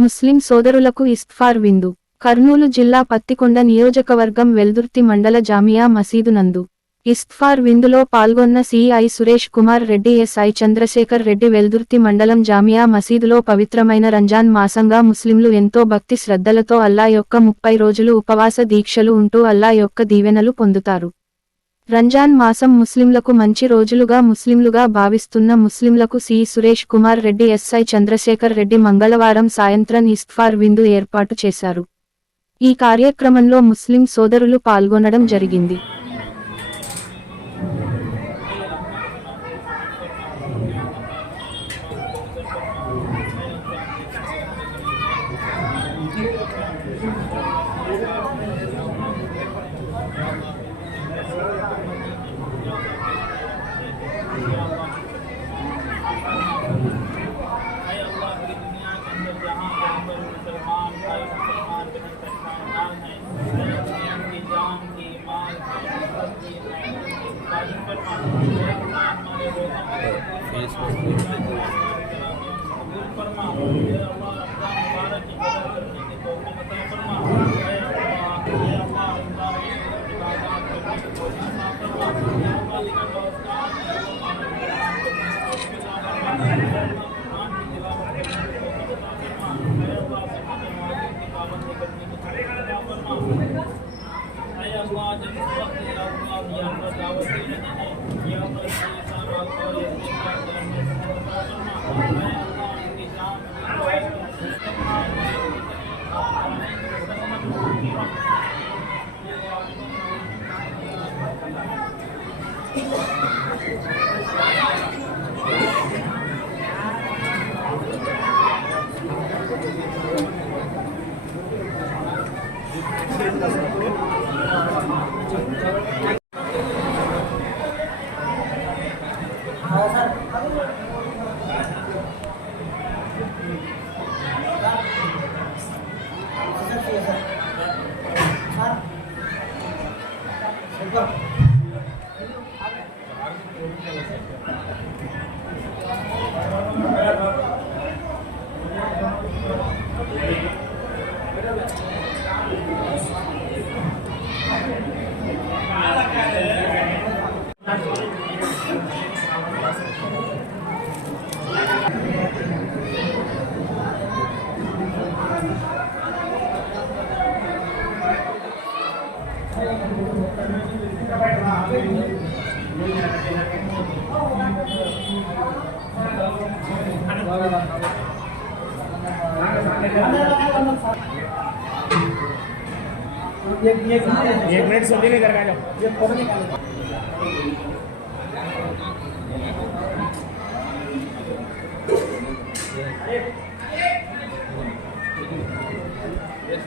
ముస్లిం సోదరులకు ఇస్త్ఫార్ విందు. కర్నూలు జిల్లా పత్తికొండ నియోజకవర్గం వెల్దుర్తి మండల జామియా మసీదు నందు ఇస్త్ఫార్ విందులో పాల్గొన్న సిఐ సురేష్ కుమార్ రెడ్డి, ఎస్ఐ చంద్రశేఖర్ రెడ్డి. వెల్దుర్తి మండలం జామియా మసీదులో పవిత్రమైన రంజాన్ మాసంగా ముస్లింలు ఎంతో భక్తి శ్రద్ధలతో అల్లా యొక్క 30 రోజులు ఉపవాస దీక్షలు ఉంటూ అల్లా యొక్క దీవెనలు పొందుతారు. రంజాన్ మాసం ముస్లింలకు మంచి రోజులుగా ముస్లింలుగా భావిస్తున్న ముస్లింలకు సి సురేష్ కుమార్ రెడ్డి, ఎస్ఐ చంద్రశేఖర్ రెడ్డి మంగళవారం సాయంత్రం ఇస్త్ఫార్ విందు ఏర్పాటు చేశారు. ఈ కార్యక్రమంలో ముస్లిం సోదరులు పాల్గొనడం జరిగింది. एक मिनट सोते नहीं कर जाओ ये फोटो निकालो Yes,